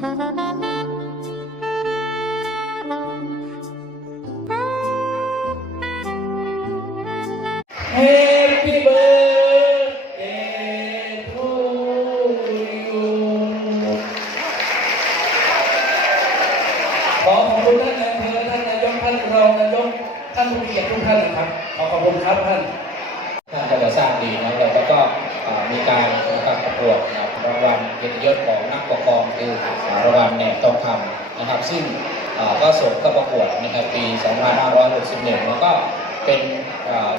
Happy birthday to you ขอขอบคุณท่านนายอำเภอท่านนายกท่านรองนายกท่านผู้มีเกียรติทุกท่านนะครับ ขอขอบคุณครับท่านท่านก็จะทราบดีนะแล้วก็มีการนะครับประกวดนะครับรางวัลเกียรติยศของ ปกครองคือรางวัลแหนบทองคำนะครับ ซึ่งก็ส่งเข้าประกวดนะครับปี 2561 แล้วก็เป็น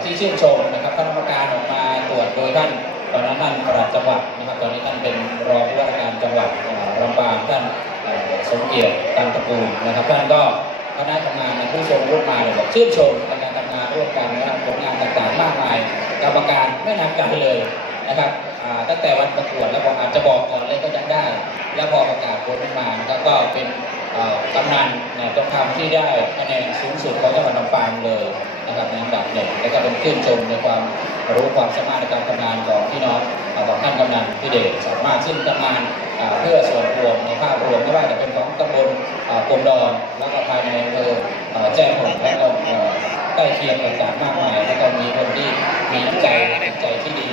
ที่ชื่นชมนะครับคณะกรรมการออกมาตรวจโดยท่านตอนนั้นท่านประหลัดจังหวัดนะครับ ตอนนี้ท่านเป็นรองผู้ว่าราชการจังหวัดลำปางท่านสมเกียรติตันตะกูลนะครับท่านก็คณะทำงานในผู้ทรงรุ่นมาเนี่ยบอกชื่นชมในการทำงานร่วมกันนะครับผลงานต่างๆมากมายกรรมการไม่นำกันเลย นะครับตั้งแต่วันประกวดแล้วผมอาจจะบอกก่อนเลยก็ยังได้ แล้วพอประกาศผลออกมานะครับก็เป็นเอ่อกำนันเนี่ยต้องทำที่ได้คะแนนสูงสุดของจังหวัดลำปางเลยนะครับในอันดับหนึ่งแล้วก็เป็นชื่นชมในความรู้ความสามารถในการทำงานของพี่น้องของท่านกำนันพี่เดชสามารถซึ่งทำงานเพื่อส่วนรวมในภาพรวมไม่ว่าจะเป็นของตำบลกรมดอนแล้วก็ภายในอำเภอเอ่อแจ้งผลและก็เอ่อใกล้เคียงต่างๆมากมายแล้วก็มีคนที่มีน้ำใจใจที่ดี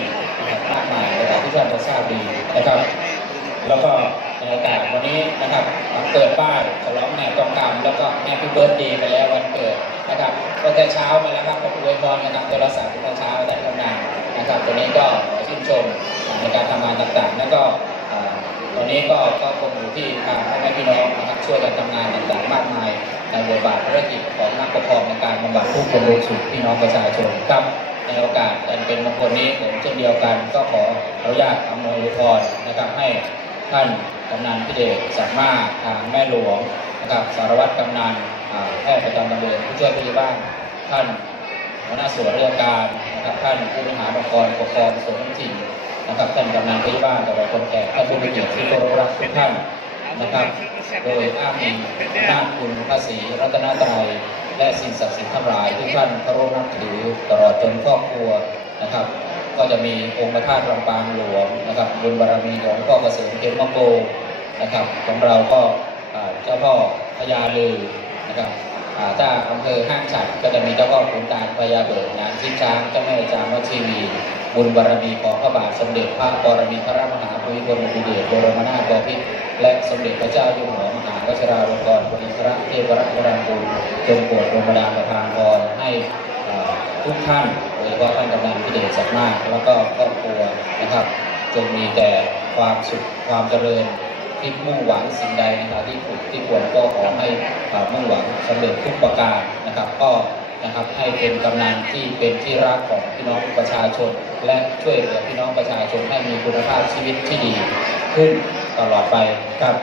มากมายนะครับที่ท่านจะทราบดีนะครับ แล้วก็ในโอกาสวันนี้นะครับเกิดป้ายฉลองแหนบทองคำแล้วก็แฮปปี้เบิร์ดดีไปแล้ววันเกิดนะครับก็แต่เช้ามาแล้วครับก็อวยพรกันทางโทรศัพท์ตั้งแต่เช้าแต่ทำงานนะครับตัวนี้ก็ชื่นชมในการทำงานต่างๆ แล้วก็ตอนนี้ก็ก็คงอยู่ที่ทางพ่อแม่พี่น้องนะครับช่วยกันทำงานต่างๆมากมายในบทบาทภารกิจของนักปกครองในการบำบัดผู้คนโรคสุขพี่น้องประชาชนครับ ในโอกาสอันเป็นมงคลนี้ผมเช่นเดียวกัน ก็ขออนุญาตอำนวยพรนะครับให้ท่านกำนันพิเดชสัมมาทางแม่หลวงนะครับสารวัตรกำนันแพทย์ประจำตำบลผู้ช่วยผู้ใหญ่บ้านท่านหัวหน้าส่วนราชการนะครับท่านผู้บริหารองค์กรปกครองส่วนท้องถิ่นนะครับท่านกำนันผู้ใหญ่บ้านตลอดจนแขกท่านผู้มีเกียรติที่เคารพรักทุกท่าน นะครับ โดยอ้างอิงนาคุณพระศรีรัตนตรัยและสิ่งศักดิ์สิทธิ์ทั้งหลายที่ท่านเคารพนับถือตลอดจนครอบครัวนะครับ ก็จะมีองค์พระธาตุลำปางหลวงนะครับบุญบารมีของพ่อเกษมเทมมะโกนะครับ ของเราก็เจ้าพ่อพญาลือนะครับอ่าถ้าอำเภอห้างฉัดก็จะมีเจ้าพ่อขุนตาลพญาเบิกงานทิพย์ช้างเจ้าแม่จามทีวี บุญบารมีของพระบาทสมเด็จพระปรมินทรมหาภูมิพลอดุลยเดชบรมนาถบพิตรและสมเด็จพระเจ้าอยู่หัวมหาวชิราลงกรณ์บดินทรเทพรัตนราชกุลจงโปรดดลบันดาลประทานพรให้ทุกท่านโดยเฉพาะท่านกำนันพิเดชสักมากแล้วก็ครอบครัวนะครับ จงมีแต่ความสุขความเจริญที่มุ่งหวังสิ่งใดนะครับที่ถูกที่ควรก็ขอให้มุ่งหวังสำเร็จทุกประการนะครับ ก็ นะครับ ให้เป็นกำลังที่เป็นที่รักของพี่น้องประชาชน และช่วยเหลือพี่น้องประชาชนให้มีคุณภาพชีวิตที่ดีขึ้นตลอดไปครับ